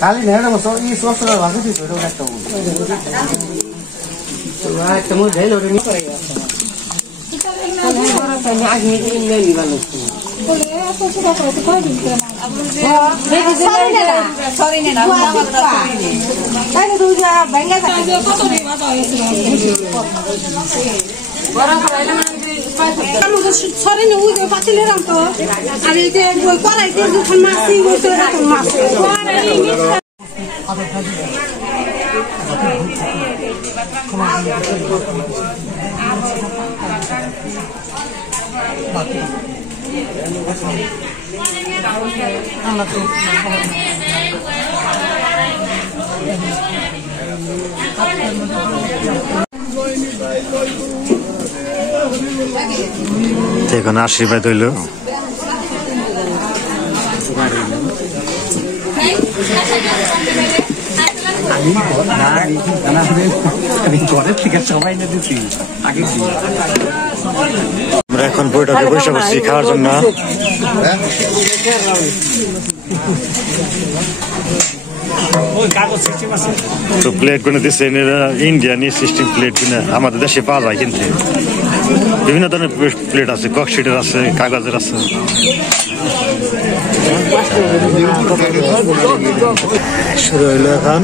खाली नहीं ना बस ये सोच रहा है कि छोड़ो ना तो तो मुझे ढेल और नहीं करेगा तो आगे नहीं वाला sorry nih, kan itu dia banyak kan. Kamu tuh sorry nih, udah pasti leram tuh. Ada itu yang gue korai itu kan masih gue sudah masih. এখন আশীর্বাদ হইল আমরা এখন বইটাকে বসে বসছি খাওয়ার জন্য তো প্লেট গুলো দিচ্ছে ইন্ডিয়ান সিস্টেম প্লেট গুলো আমাদের দেশে পাওয়া যায় কিন্তু বিভিন্ন ধরনের প্লেট আছে ককশিটের আছে কাগজের আছে শুরু হইলো এখন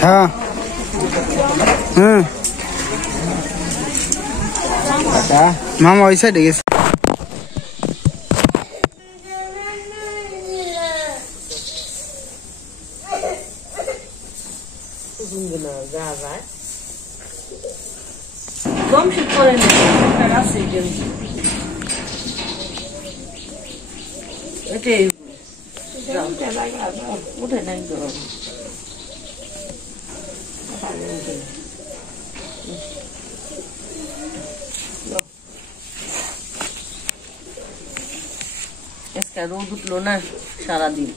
हाँ मामा वैसा देखे इसका रोद उठलो ना सारा दिन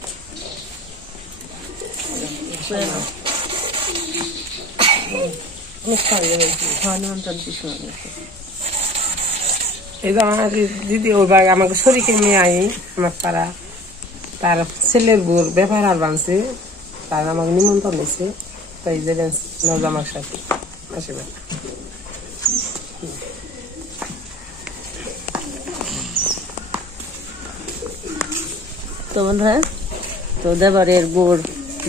দিদি ওই বাড়ি আমাকে শরীকে নিয়ে আই আমার পাড়া তার ছেলের বোর ব্যাপার আর বানছে তার আমাকে নিমন্ত্রণ দিয়েছে তাই যাবেন নজামার সাথে আসবে তো বন্ধুরা তো দেবারের বোর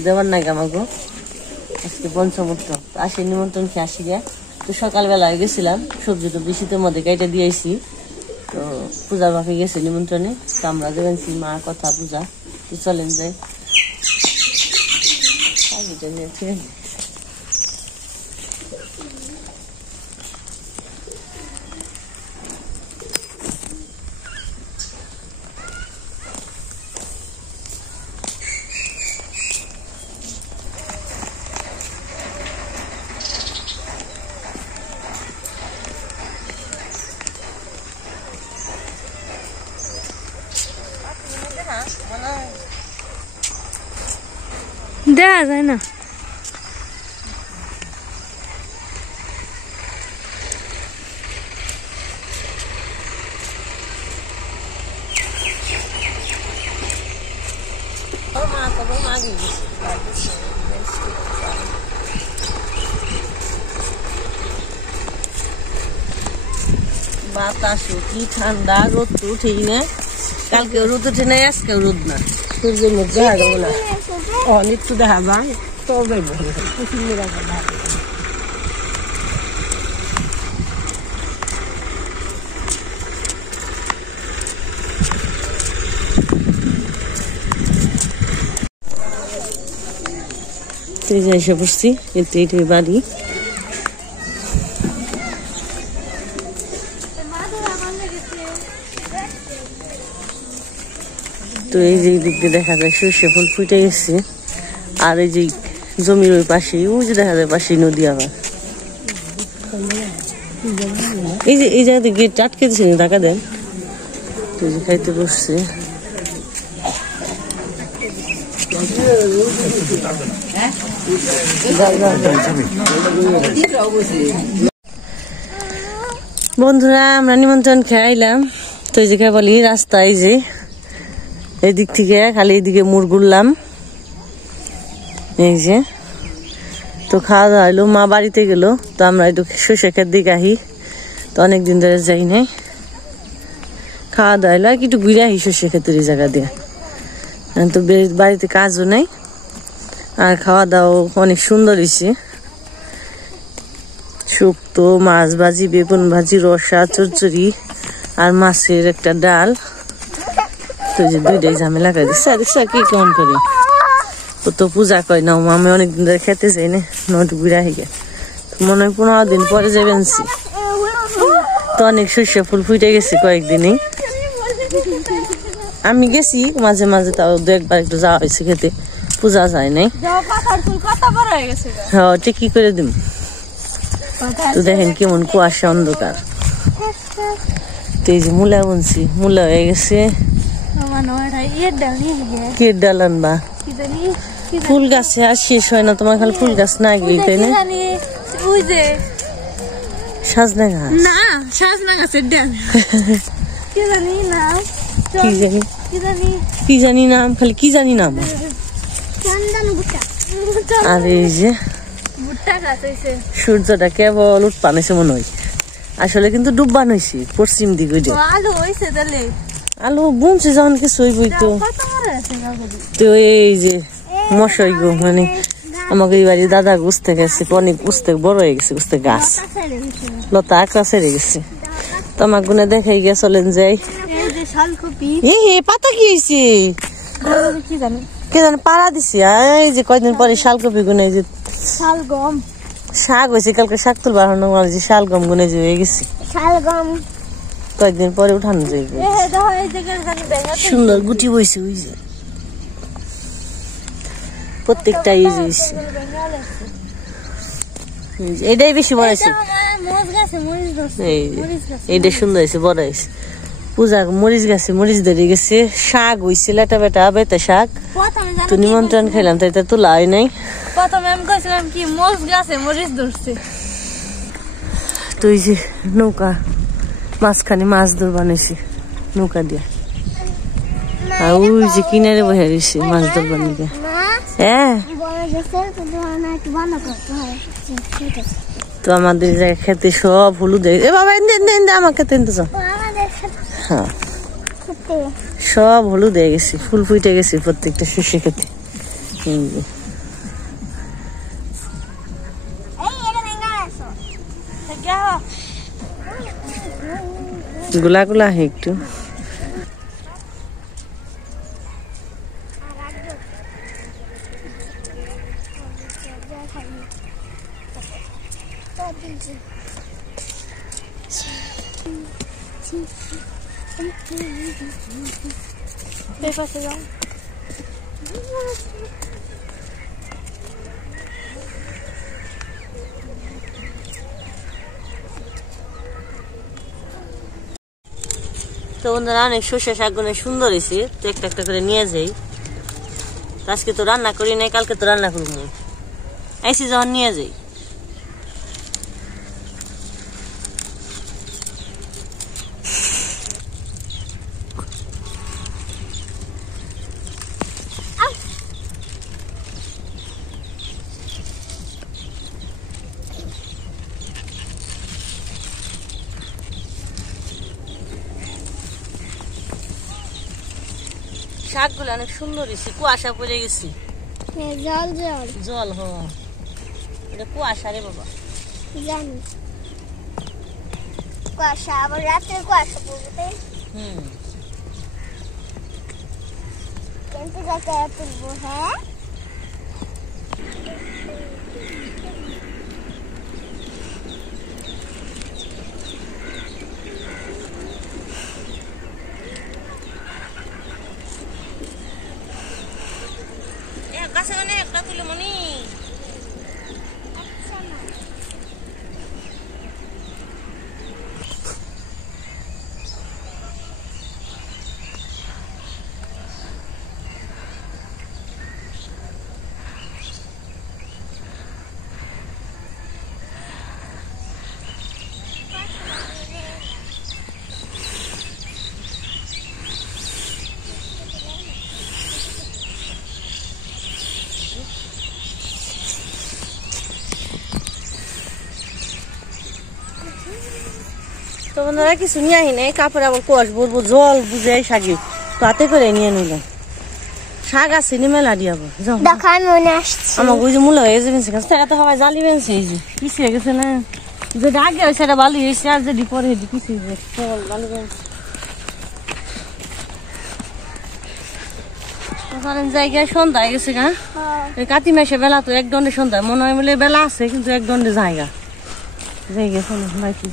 দেবার নাকি আমাকে আজকে পঞ্চমূর্ত আসে নিমন্ত্রণ খেয়ে আসি গে তো সকালবেলায় গেছিলাম সবজি তো বৃষ্টির মধ্যে কেটে দিয়েছি তো পূজার বাপে গেছে নিমন্ত্রণে তো আমরা দেবেনছি মা কথা পূজা তো চলেন যাই দেখা যায় না বাতাস কি ঠান্ডা রোদ তো উঠেই না কালকে রোদ উঠে নাই আজকে রোদ না সূর্যের মধ্যে দেখা যাবো না ও নিত্য দেখা যায় তো এসে বসছি কিন্তু এটাই বাড়ি তো এই যে দিক দিয়ে দেখা যায় সর্ষে ফুল ফুটে গেছে। আর এই যে জমির ওই পাশে ওই যে দেখা যায় পাশে নদী আবার। এই যে এই জায়গাতে গেট আটকে দিচ্ছে না, টাকা দেন। তো এই যে খাইতে বসছে। বন্ধুরা আমরা নিমন্ত্রণ খাইলাম। তো এই যে বলি রাস্তায় যে এদিক থেকে খালি এইদিকে মুড় ঘুরলাম। এই যে তো খাওয়া দাওয়া হইলো, মা বাড়িতে গেল। তো আমরা একটু সর্ষে ক্ষেত দিকে আহি, তো অনেকদিন ধরে যাই নাই। খাওয়া দাওয়া হইলো আর কি একটু ঘুরে আহি সর্ষে ক্ষেতের এই জায়গা দিয়ে। তো বাড়িতে কাজও নেই আর খাওয়া দাওয়া অনেক সুন্দর হয়েছে। শুক্তো, মাছ ভাজি, বেগুন ভাজি, রসা, চচ্চড়ি আর মাছের একটা ডাল। তো যে দুইটাই ঝামেলা করে দিচ্ছে। দেখছো কি কেমন করে ও তো পূজা করে না। আমি অনেকদিন ধরে খেতে চাই না, নটু ঘুরে আহি গে। মনে হয় 15 দিন পরে যাবেন। তো অনেক সর্ষে ফুল ফুটে গেছে কয়েকদিনই। আমি গেছি মাঝে মাঝে, তাও 2-1 একটু যাওয়া হয়েছে খেতে, পূজা যায় নাই। হ্যাঁ ঠিক কি করে দিম। তো দেখেন কেমন কুয়াশা অন্ধকার। তো এই যে মূলা বুনছি, মূলা হয়ে গেছে। কে ডাল আনবা? ফুল গাছে আর শেষ হয় না তোমার, খালি ফুল গাছ না গেলি তাই না? সাজনা গাছ না, সাজনা গাছের ডাল কি জানি না, কি জানি নাম, খালি কি জানি নাম। আর এই যে সূর্যটা কেবল উৎপান হয়েছে মনে হয়, আসলে কিন্তু ডুববান হয়েছে পশ্চিম দিকে। আলু বুনছে যখন কিছু হইবই। তো এই যে মশাই গো, মানে আমাকে এই বাড়ি দাদা বুঝতে গেছে, অনেক বুঝতে বড় হয়ে গেছে, বুঝতে গাছ লতা আঁকড়া ছেড়ে গেছে। তো আমার গুনে দেখাই গিয়ে চলেন যাই। পাতা কি হয়েছে কে জানে, পাড়া দিছি। এই যে কয়দিন পরে শালকপি গুনে, যে শাক হয়েছে কালকে, শাক তুলবার যে শালগম গুনে যে হয়ে গেছে। কয়েকদিন পরে উঠানো যাইবে। সুন্দর গুটি বইছে ওই যে প্রত্যেকটা এই যে এটাই বেশি বড় হয়েছে। এইটা সুন্দর হয়েছে, বড় হয়েছে। পূজা মরিচ গাছে মরিচ ধরে গেছে। শাক হয়েছে লেটা বেটা বেতা শাক। তো নিমন্ত্রণ খেলাম, তাই তা তোলা হয় নাই। প্রথমে আমি কইছিলাম কি মরিচ গাছে মরিচ ধরছে। তো এই যে নৌকা মাঝখানে মাছ ধর বানাইছি নৌকা দিয়া। আর ওই যে কিনারে বসে রয়েছে মাছ ধর বানিয়ে। হ্যাঁ তো আমাদের খেতে সব হলুদ এ বাবা আমার খেতে হ্যাঁ সব হলুদ হয়ে গেছে, ফুল ফুটে গেছে প্রত্যেকটা সর্ষে খেতে। গুলা গুলা একটু তো বন্ধুরা অনেক সর্ষে শাক গুলো সুন্দর হয়েছে। তো একটা একটা করে নিয়ে যাই। আজকে তো রান্না করি নাই, কালকে তো রান্না করবো। আইসি যখন নিয়ে যাই। শাকগুলো অনেক সুন্দর হয়েছে, কুয়াশা পড়ে গেছে। জল জল জল হ, এটা কুয়াশা রে বাবা। জানি কুয়াশা, আবার রাতে কুয়াশা পড়বে। কিন্তু যাতে তুলবো। হ্যাঁ আছে মানে একটা তুলে মনি তো বন্ধুরা কিছু নিয়ে আহি নাই কাপড় আবার কোয়াশ বলবো জল বুঝে শাকি তো হাতে করে নিয়ে নিলাম শাক আছে নি মেলা দিয়াবো দেখার মনে আসছে আমার ওই যে মূল হয়ে যাবে সেটা তো সবাই জালি বেনছে এই যে কিছু হয়ে গেছে না যেটা আগে হয় সেটা ভালো হয়েছে আর যদি পরে কিছু ভালো জায়গায় সন্ধ্যা হয়ে গেছে গা কাতি মাসে বেলা তো এক দণ্ডে সন্ধ্যা মনে হয় বলে বেলা আছে কিন্তু এক দণ্ডে জায়গা জায়গা শোনো বাইকি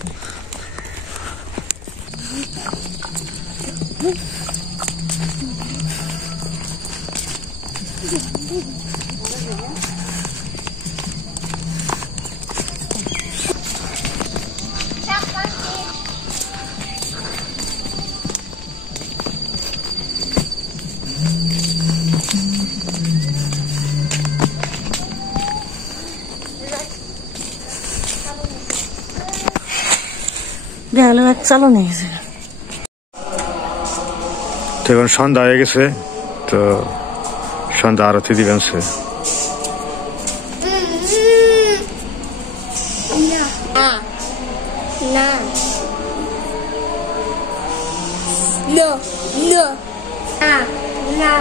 দেখলো এক চালু নিয়ে গেছে এখন সন্ধ্যা হয়ে গেছে তো সন্ধ্যা আরতি দিবেন সে না লো লো না না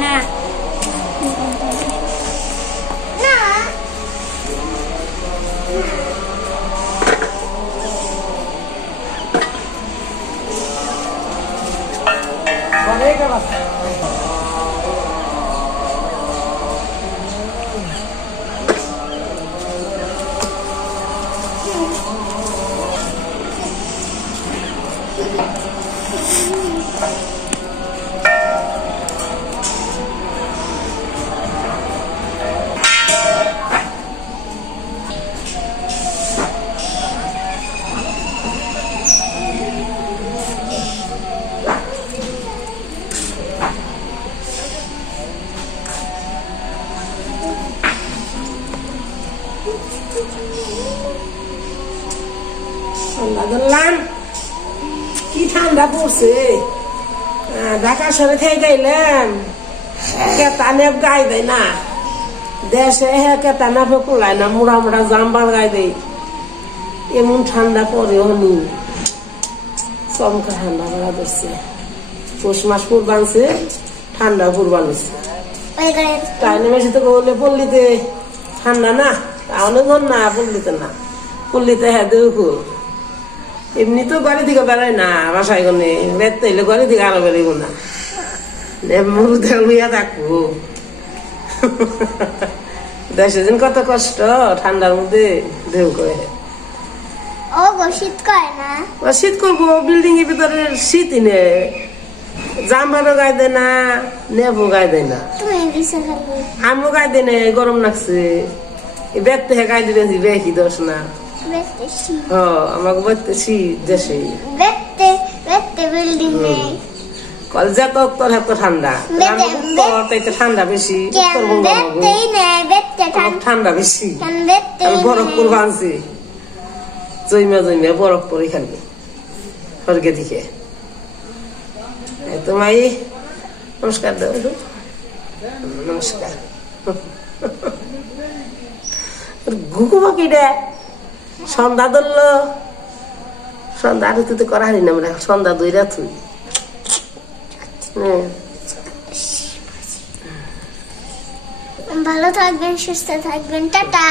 না না ধরলাম কি ঠান্ডা পড়ছে ঢাকা শহরে থেকে গেলাম কেতা নেপ গাই দেয় না দেশে হ্যাঁ কেতা নেপে কোলায় না মুড়া মুড়া জাম্বার গাই দেয় এমন ঠান্ডা পরে হনি চমকা ঠান্ডা বেড়া ধরছে পৌষ মাস পূর্বাংছে ঠান্ডা পূর্বাংছে তাই নেমেছে তো বললে পল্লীতে ঠান্ডা না তাহলে ধর না পল্লীতে না পল্লীতে হ্যাঁ দেখো এমনি তো বাড়ি থেকে বেড়ায় না বাসায় গনে বেড়তে এলে ঘরে থেকে আরো বেরোব না মরু লইয়া থাকবো দেশে দিন কত কষ্ট ঠান্ডার মধ্যে দেউ করে ও গো শীত করে না শীত করবো বিল্ডিং এর ভিতরে শীতই নে জাম্বারও গায়ে দেয় না নেবো গায়ে দেয় না তুমি দিছে খালি আমও গায়ে দেয় না গরম লাগছে বেড়তে হ্যাঁ গায়ে দিবেন বেশি দোষ না আমাকে বলতেছি দেশে বিল্ডিং নেই কলজা তো উত্তর এত ঠান্ডা ঠান্ডা বেশি ঠান্ডা বেশি বরফ করবো আনছি জৈমা জৈমা বরফ পরে খালি স্বর্গে দিকে তোমায় নমস্কার দাও নমস্কার ঘুঘু পাখি রে সন্ধ্যা ধরলো সন্ধ্যা আরতি তো করা হয়নি আমরা সন্ধ্যা দইরা থুই ভালো থাকবেন সুস্থ থাকবেন টাটা